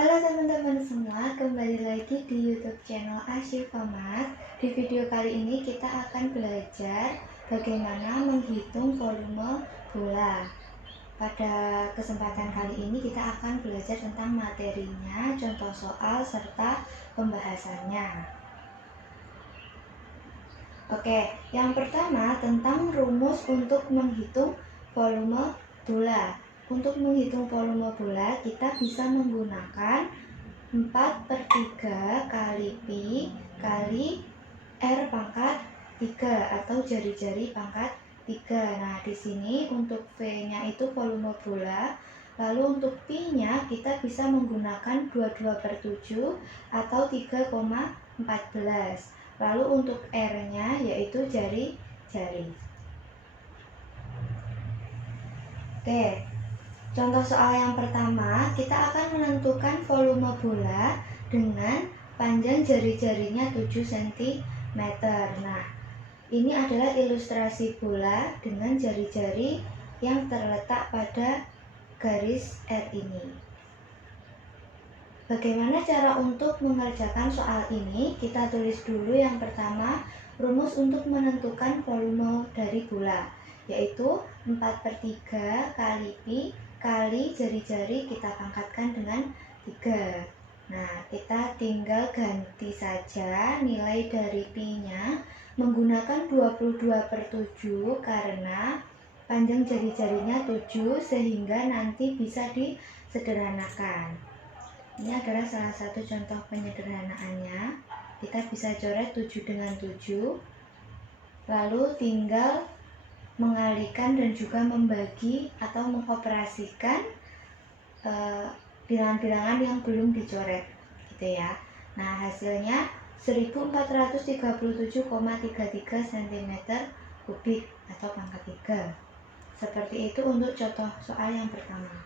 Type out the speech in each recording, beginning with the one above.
Halo teman-teman semua, kembali lagi di YouTube channel Asyifa Math. Di video kali ini kita akan belajar bagaimana menghitung volume bola. Pada kesempatan kali ini kita akan belajar tentang materinya, contoh soal, serta pembahasannya. Oke, yang pertama tentang rumus untuk menghitung volume bola. Untuk menghitung volume bola, kita bisa menggunakan 4/3 kali Pi kali R pangkat 3 atau jari-jari pangkat 3. Nah, di sini untuk V-nya itu volume bola. Lalu untuk Pi-nya kita bisa menggunakan 22/7 atau 3,14. Lalu untuk R-nya yaitu jari-jari. Oke. Contoh soal yang pertama, kita akan menentukan volume bola dengan panjang jari-jarinya 7 cm. Nah, ini adalah ilustrasi bola dengan jari-jari yang terletak pada garis R ini. Bagaimana cara untuk mengerjakan soal ini? Kita tulis dulu yang pertama, rumus untuk menentukan volume dari bola, yaitu 4/3 kali Pi kali jari-jari kita pangkatkan dengan 3. Nah, kita tinggal ganti saja nilai dari Pi-nya menggunakan 22/7 karena panjang jari-jarinya 7 sehingga nanti bisa disederhanakan. Ini adalah salah satu contoh penyederhanaannya. Kita bisa coret 7 dengan 7. Lalu tinggal mengalihkan dan juga membagi atau mengoperasikan bilangan-bilangan yang belum dicoret, gitu ya. Nah, hasilnya 1437,33 cm3 atau pangkat 3. Seperti itu untuk contoh soal yang pertama.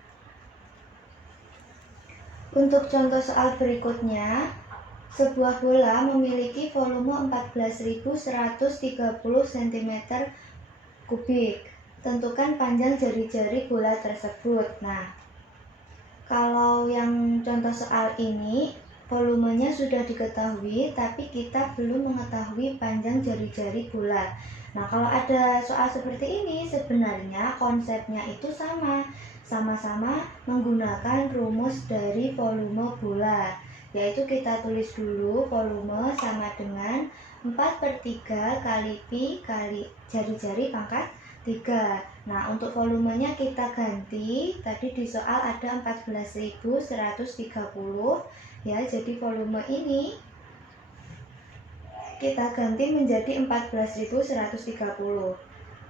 Untuk contoh soal berikutnya, sebuah bola memiliki volume 14.130 cm3. Tentukan panjang jari-jari bola tersebut. Nah, kalau yang contoh soal ini volumenya sudah diketahui, tapi kita belum mengetahui panjang jari-jari bola. Nah, kalau ada soal seperti ini, sebenarnya konsepnya itu sama-sama menggunakan rumus dari volume bola, yaitu kita tulis dulu volume sama dengan 4/3 kali Pi kali jari-jari pangkat 3. Nah, untuk volumenya kita ganti. Tadi di soal ada 14.130 ya. Jadi volume ini kita ganti menjadi 14.130.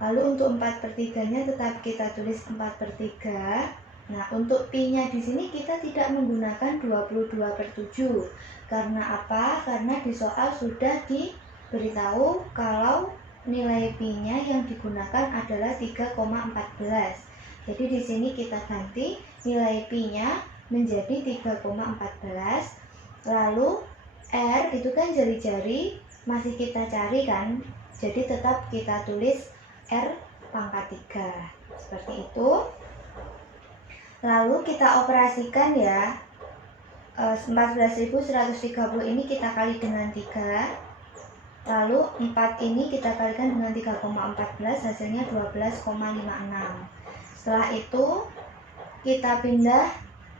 Lalu untuk 4/3-nya tetap kita tulis 4/3. Nah, untuk Pi-nya di sini kita tidak menggunakan 22/7. Karena apa? Karena di soal sudah diberitahu kalau nilai Pi-nya yang digunakan adalah 3,14. Jadi di sini kita ganti nilai Pi-nya menjadi 3,14. Lalu R itu kan jari-jari masih kita cari kan? Jadi tetap kita tulis R pangkat 3. Seperti itu. Lalu kita operasikan ya. 14.130 ini kita kali dengan 3. Lalu 4 ini kita kalikan dengan 3,14, hasilnya 12,56. Setelah itu kita pindah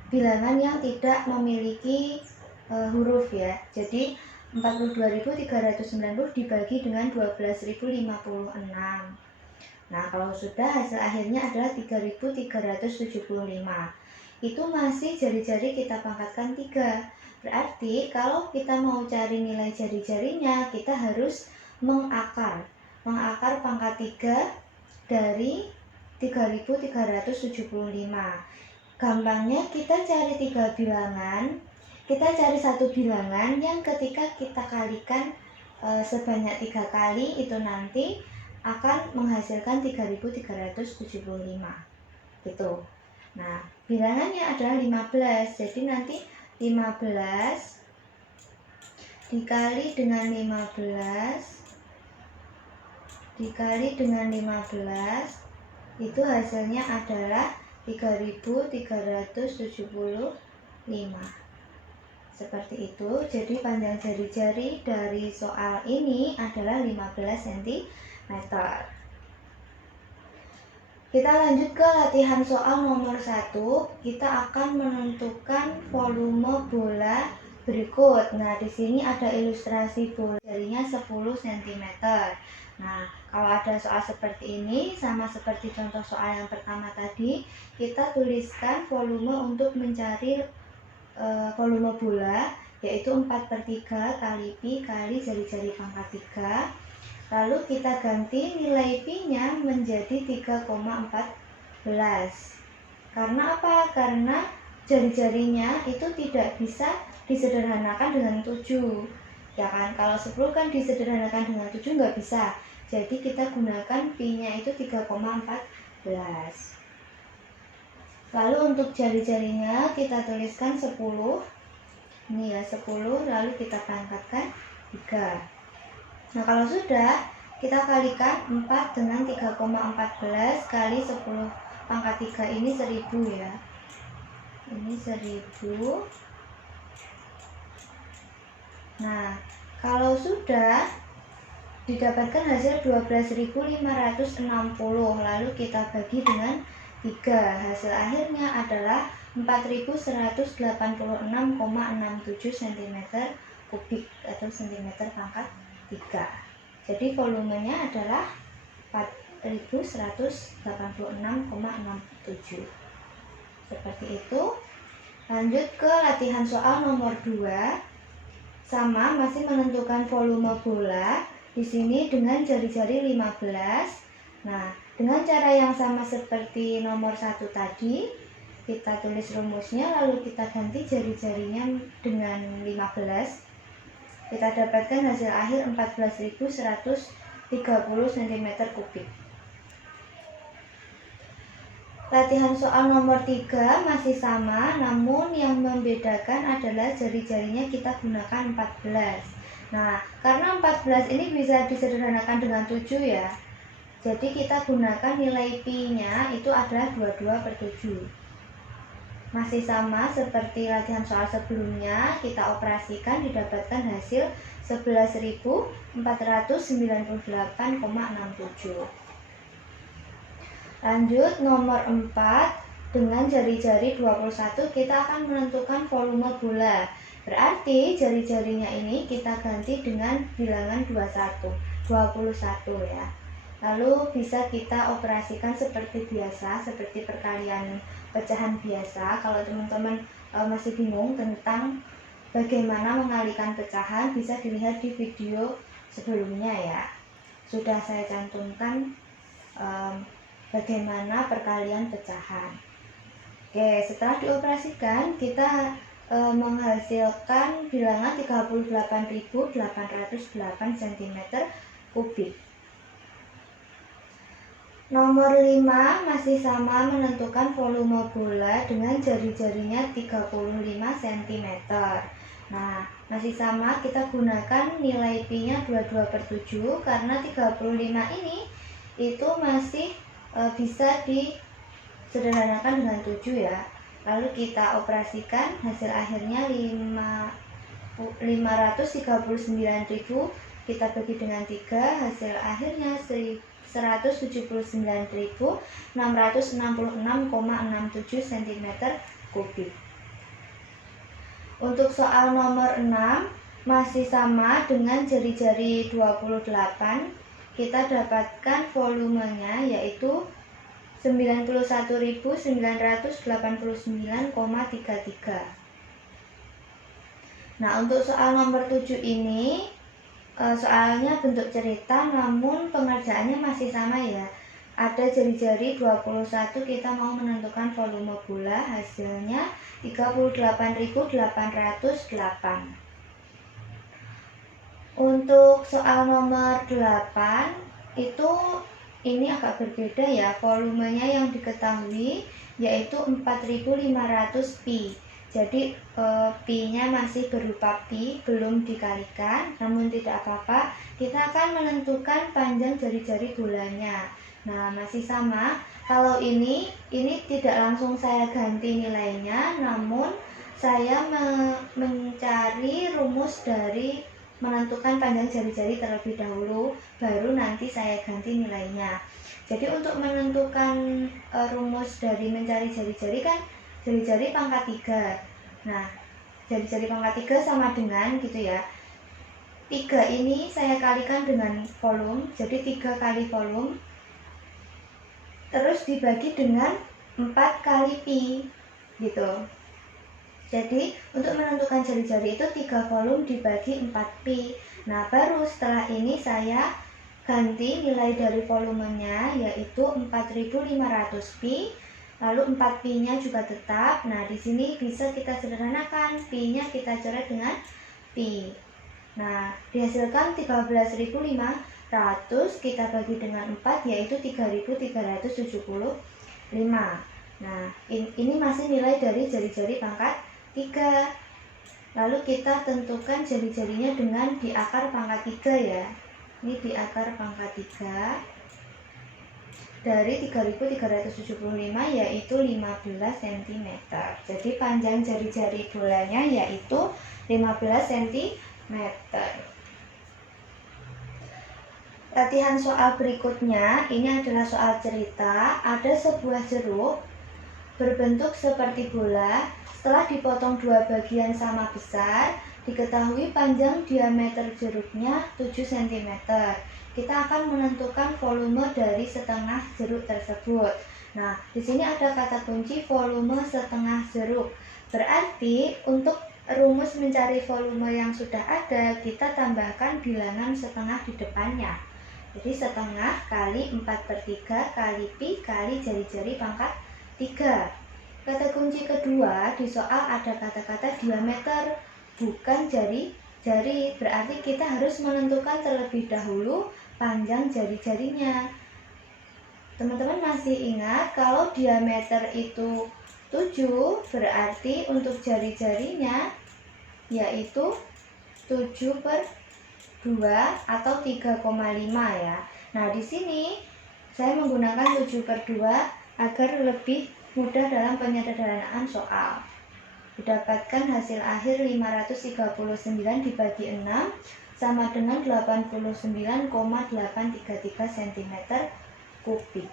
bilangan yang tidak memiliki huruf ya. Jadi 42.390 dibagi dengan 12.056. Nah, kalau sudah, hasil akhirnya adalah 3.375. Itu masih jari-jari kita pangkatkan 3. Berarti kalau kita mau cari nilai jari-jarinya, kita harus mengakar pangkat 3 dari 3.375. Gampangnya kita cari 3 bilangan. Kita cari satu bilangan yang ketika kita kalikan sebanyak 3 kali, itu nanti akan menghasilkan 3.375 gitu. Nah, bilangannya adalah 15. Jadi nanti 15 dikali dengan 15 dikali dengan 15 itu hasilnya adalah 3.375. Seperti itu. Jadi panjang jari-jari dari soal ini adalah 15 cm. Kita lanjut ke latihan soal nomor 1. Kita akan menentukan volume bola berikut. Nah, di sini ada ilustrasi bola jarinya 10 cm. Nah, kalau ada soal seperti ini, sama seperti contoh soal yang pertama tadi, kita tuliskan volume untuk mencari volume bola, yaitu 4/3 kali pi kali jari-jari pangkat 3. Lalu kita ganti nilai pi-nya menjadi 3,14. Karena apa? Karena jari-jarinya itu tidak bisa disederhanakan dengan 7. Ya kan? Kalau 10 kan disederhanakan dengan 7 nggak bisa. Jadi kita gunakan pi-nya itu 3,14. Lalu untuk jari-jarinya kita tuliskan 10. Ini ya 10, lalu kita pangkatkan 3. Nah, kalau sudah, kita kalikan 4 dengan 3,14 kali 10 pangkat 3 ini 1000 ya. Ini 1000. Nah, kalau sudah didapatkan hasil 12.560, lalu kita bagi dengan 3. Hasil akhirnya adalah 4186,67 cm kubik atau cm pangkat 3. Jadi volumenya adalah 4186,67. Seperti itu. Lanjut ke latihan soal nomor 2. Sama, masih menentukan volume bola. Di sini dengan jari-jari 15. Nah, dengan cara yang sama seperti nomor 1 tadi, kita tulis rumusnya lalu kita ganti jari-jarinya dengan 15. Kita dapatkan hasil akhir 14.130 cm kubik. Latihan soal nomor 3 masih sama, namun yang membedakan adalah jari-jarinya kita gunakan 14. Nah, karena 14 ini bisa disederhanakan dengan 7 ya. Jadi kita gunakan nilai pi-nya itu adalah 22/7. Masih sama seperti latihan soal sebelumnya, kita operasikan didapatkan hasil 11.498,67. Lanjut nomor 4, dengan jari-jari 21 kita akan menentukan volume bola. Berarti jari-jarinya ini kita ganti dengan bilangan 21 ya. Lalu bisa kita operasikan seperti biasa, seperti perkalian pecahan biasa. Kalau teman-teman masih bingung tentang bagaimana mengalikan pecahan, bisa dilihat di video sebelumnya ya. Sudah saya cantumkan bagaimana perkalian pecahan. Oke, setelah dioperasikan kita menghasilkan bilangan 38.808 cm kubik. Nomor 5 masih sama, menentukan volume bola dengan jari-jarinya 35 cm. Nah, masih sama, kita gunakan nilai pi-nya 22/7 karena 35 ini itu masih bisa disederhanakan dengan 7 ya. Lalu kita operasikan, hasil akhirnya 539.000 kita bagi dengan 3, hasil akhirnya 179.666,67 cm kubik. Untuk soal nomor 6 masih sama, dengan jari-jari 28 kita dapatkan volumenya yaitu 91.989,33. Nah, untuk soal nomor 7 ini soalnya bentuk cerita, namun pengerjaannya masih sama ya. Ada jari-jari 21, kita mau menentukan volume bola, hasilnya 38.808. Untuk soal nomor 8 itu ini agak berbeda ya, volumenya yang diketahui yaitu 4.500 pi. Jadi pi-nya masih berupa pi, belum dikalikan, namun tidak apa-apa. Kita akan menentukan panjang jari-jari bolanya. Nah, masih sama. Kalau ini tidak langsung saya ganti nilainya, namun saya mencari rumus dari menentukan panjang jari-jari terlebih dahulu, baru nanti saya ganti nilainya. Jadi untuk menentukan rumus dari mencari jari-jari kan jari-jari pangkat 3. Nah, jari-jari pangkat 3 sama dengan gitu ya. 3 ini saya kalikan dengan volume, jadi 3 kali volume. Terus dibagi dengan 4 kali pi gitu. Jadi untuk menentukan jari-jari itu 3 volume dibagi 4 pi. Nah, baru setelah ini saya ganti nilai dari volumenya yaitu 4500 pi. Lalu 4 pi-nya juga tetap. Nah, di sini bisa kita sederhanakan, pi-nya kita coret dengan pi. Nah, dihasilkan 13.500 kita bagi dengan 4 yaitu 3.375. Nah, ini masih nilai dari jari-jari pangkat 3. Lalu kita tentukan jari-jarinya dengan di akar pangkat 3 ya. Ini di akar pangkat 3 dari 3.375 yaitu 15 cm. Jadi panjang jari-jari bolanya yaitu 15 cm. Latihan soal berikutnya, ini adalah soal cerita. Ada sebuah jeruk berbentuk seperti bola. Setelah dipotong 2 bagian sama besar, diketahui panjang diameter jeruknya 7 cm. Kita akan menentukan volume dari setengah jeruk tersebut. Nah, di sini ada kata kunci volume setengah jeruk. Berarti untuk rumus mencari volume yang sudah ada, kita tambahkan bilangan setengah di depannya. Jadi setengah kali 4/3 kali pi kali jari-jari pangkat 3. Kata kunci kedua di soal ada kata-kata diameter, bukan jari-jari. Berarti kita harus menentukan terlebih dahulu panjang jari-jarinya. Teman-teman masih ingat kalau diameter itu 7, berarti untuk jari-jarinya yaitu 7/2 atau 3,5 ya. Nah, di sini saya menggunakan 7/2 agar lebih mudah dalam penyederhanaan soal. Didapatkan hasil akhir 539 dibagi 6 sama dengan 89,833 cm kubik.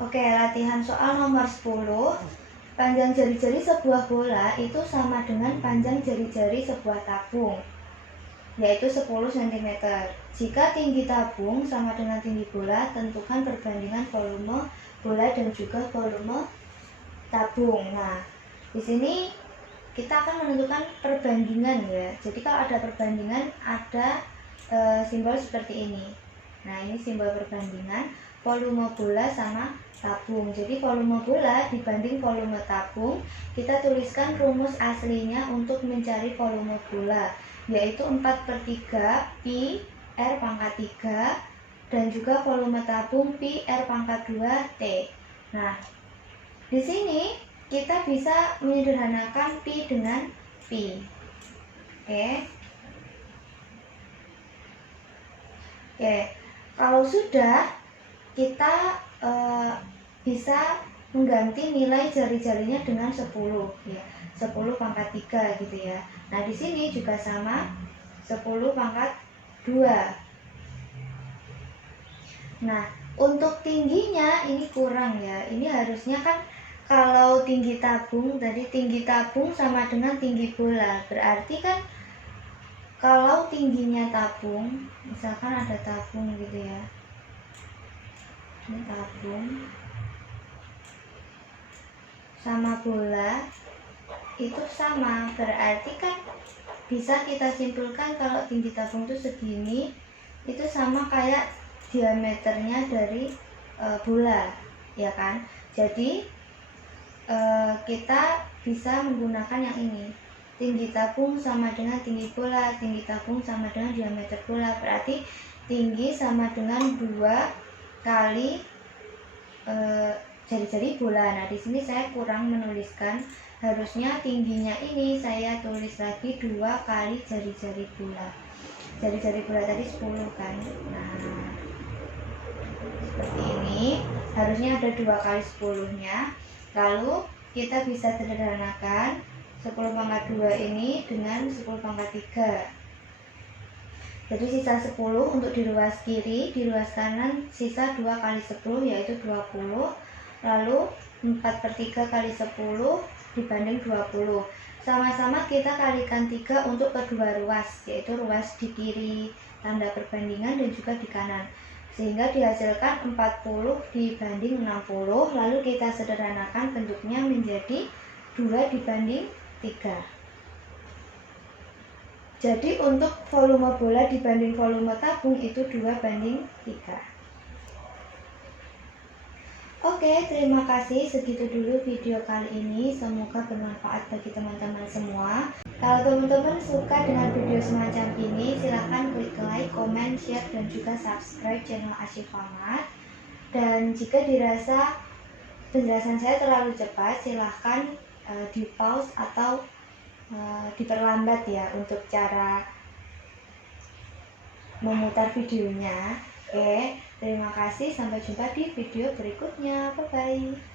Oke, latihan soal nomor 10. Panjang jari-jari sebuah bola itu sama dengan panjang jari-jari sebuah tabung, yaitu 10 cm. Jika tinggi tabung sama dengan tinggi bola, tentukan perbandingan volume bola dan juga volume tabung. Nah, di sini kita akan menentukan perbandingan ya. Jadi kalau ada perbandingan ada simbol seperti ini. Nah, ini simbol perbandingan volume bola sama tabung. Jadi volume bola dibanding volume tabung, kita tuliskan rumus aslinya untuk mencari volume bola, yaitu 4/3 pi R pangkat 3 dan juga volume tabung pi R pangkat 2 T. Nah, di sini kita bisa menyederhanakan pi dengan pi. Oke. Kalau sudah, kita bisa mengganti nilai jari-jarinya dengan 10 ya. 10 pangkat 3 gitu ya. Nah, di sini juga sama 10 pangkat 2. Nah, untuk tingginya ini kurang ya. Ini harusnya kan kalau tinggi tabung, tadi tinggi tabung sama dengan tinggi bola. Berarti kan kalau tingginya tabung, misalkan ada tabung gitu ya. Ini tabung sama bola itu sama. Berarti kan bisa kita simpulkan kalau tinggi tabung itu segini, itu sama kayak diameternya dari bola, ya kan? Jadi kita bisa menggunakan yang ini. Tinggi tabung sama dengan tinggi bola, tinggi tabung sama dengan diameter bola. Berarti tinggi sama dengan 2 kali jari-jari bola. Nah, di sini saya kurang menuliskan. Harusnya tingginya ini saya tulis lagi 2 kali jari-jari bola. Jari-jari bola tadi 10 kan. Nah, seperti ini. Harusnya ada 2 kali 10-nya. Lalu kita bisa sederhanakan 10 pangkat 2 ini dengan 10 pangkat 3. Jadi sisa 10 untuk di ruas kiri, di ruas kanan sisa 2 kali 10 yaitu 20. Lalu 4/3 kali 10 dibanding 20. Sama-sama kita kalikan 3 untuk kedua ruas, yaitu ruas di kiri tanda perbandingan dan juga di kanan. Sehingga dihasilkan 40 dibanding 60. Lalu kita sederhanakan bentuknya menjadi 2 dibanding 3. Jadi untuk volume bola dibanding volume tabung itu 2 banding 3. Oke, terima kasih. Segitu dulu video kali ini. Semoga bermanfaat bagi teman-teman semua. Kalau teman-teman suka dengan video semacam ini, silahkan klik like, komen, share, dan juga subscribe channel Asyifamat. Dan jika dirasa penjelasan saya terlalu cepat, silahkan di pause atau diperlambat ya untuk cara memutar videonya. Oke, terima kasih. Sampai jumpa di video berikutnya. Bye-bye.